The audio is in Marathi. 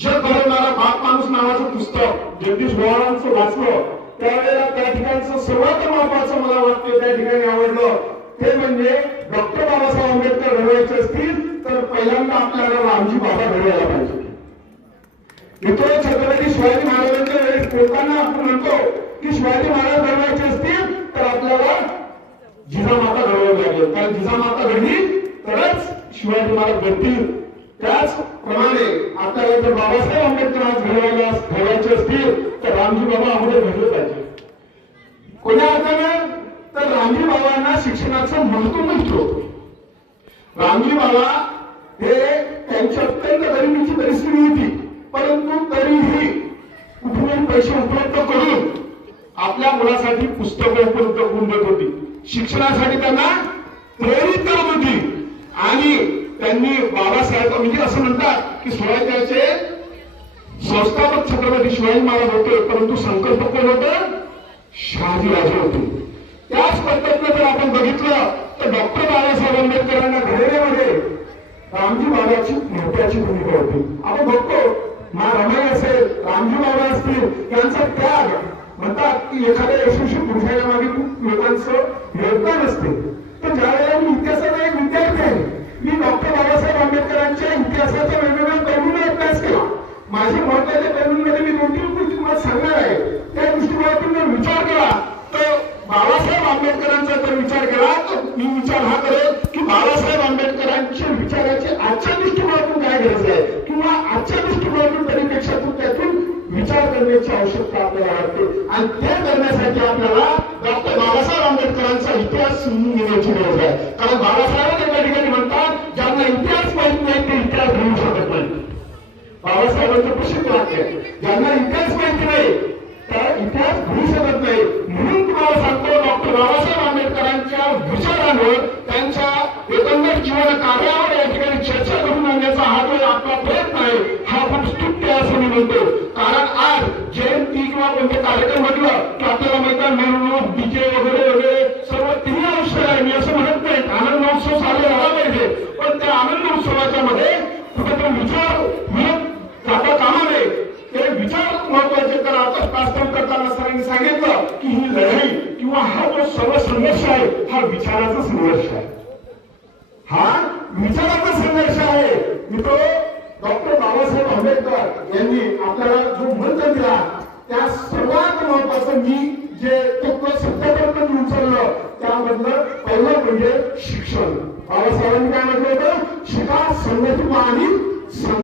जग घडवणारा बाप माणूस नावाचं पुस्तक जगदीश बोवाळांचं वाचलं त्यावेळेला त्या ठिकाणचं सर्वात महत्वाचं मला वाटतं त्या ठिकाणी आवडलं ते म्हणजे डॉक्टर बाबासाहेब आंबेडकर घडवायचे असतील तर पहिल्यांदा आपल्याला रामजी बाबा घडवायला पाहिजे. मित्र, छत्रपती शिवाजी महाराजांच्या वेळेस बोलताना आपण म्हणतो की शिवाजी महाराज घडवायचे असतील तर आपल्याला जिजामाता घडवावी लागेल, कारण जिजामाता घडली तरच शिवाजी महाराज घडतील. त्याचप्रमाणे आपल्याला जर बाबासाहेब आंबेडकर आज घडवायचे असतील तर रामजी बाबा अगोदर घडले पाहिजे. कोण्या अर्थानं तर रामजी बाबांना शिक्षणाचं महत्व माहिती होतं. रामजी बाबा हे त्यांची अत्यंत गरिबीची परिस्थिती होती, परंतु तरीही कुठूनही पैसे उपलब्ध करून आपल्या मुलासाठी पुस्तकं उपलब्ध करून देत होती. शिक्षणासाठी त्यांना प्रेरित करत होती. आणि त्यांनी बाबासाहेब म्हणजे असं म्हणतात की स्वराज्याचे संस्थापक छत्रपती शिवाजी महाराज होते, परंतु संकल्प कोण होतं? शहाजीराजे होते. त्याच पद्धतीने जर आपण बघितलं तर डॉक्टर बाबासाहेब आंबेडकरांना घडवण्यामध्ये रामजी बाबाची महत्वाची भूमिका होती. आपण बघतो रमाई असेल, रामजी बाबा असतील, यांचा त्याग म्हणतात की एखाद्या यशस्वी पुरुषाच्या मागे खूप लोकांचं योगदान असते. तर ज्या वेळेला मी इतिहासाचा एक विद्यार्थी आहे, मी डॉक्टर बाबासाहेब आंबेडकरांच्या इतिहासाच्या वेगवेगळ्या पैलूंवर अभ्यास केला. माझ्या महत्वाच्या पैलूंमध्ये मी 2-3 गोष्टी तुम्हाला सांगणार आहे. त्या दृष्टिकोनातून जर विचार केला तर बाबासाहेब आंबेडकरांचा जर विचार केला तर मी विचार हा करेल की बाबासाहेब आंबेडकरांच्या विचाराची आजच्या दृष्टिकोनातून काय गरज आहे किंवा आजच्या दृष्टिकोनातून परिपेक्षा त्यातून विचार करण्याची आवश्यकता आपल्याला वाटते. आणि ते करण्यासाठी आपल्याला डॉक्टर बाबासाहेब आंबेडकरांचा इतिहास समजून घेण्याची गरज आहे. कारण बाबासाहेब एका ठिकाणी म्हणतात ज्यांना इतिहास माहित नाही ते इतिहास घेऊ शकत नाही. बाबासाहेबांचं प्रसिद्ध वाक्य, ज्यांना इतिहास माहिती नाही तर इतिहास घडू शकत नाही. म्हणून तुम्हाला सांगतो डॉक्टर बाबासाहेब आंबेडकरांच्या विचारांवर त्यांच्या एकंदर जीवन कार्यावर या ठिकाणी चर्चा करून आणण्याचा हा जो आपला प्रयत्न आहे हा खूप स्तुत्य असं मी म्हणतो. कारण आज जयंती किंवा कोणते कार्यक्रम म्हटलं की आपल्याला माहिती आहे मिरवणूक डीजे वगैरे वगैरे सर्व तिन्ही आवश्यक आहे. मी असं म्हणत नाही आनंद महोत्सव साजरा झाला पाहिजे, पण त्या आनंद उत्सवाच्या मध्ये कुठेतरी विचार मिळत जाता कामा नये. ते विचार महत्वाचे. तर आता प्रास्ताविक करताना सरांनी सांगितलं की ही लढाई किंवा हा जो सर्व संघर्ष आहे हा विचाराचा संघर्ष आहे, हा विचाराचा संघर्ष आहे. मित्र, डॉक्टर बाबासाहेब आंबेडकर यांनी आपल्याला जो मंत्र दिला त्या सर्वात महत्वाचं मी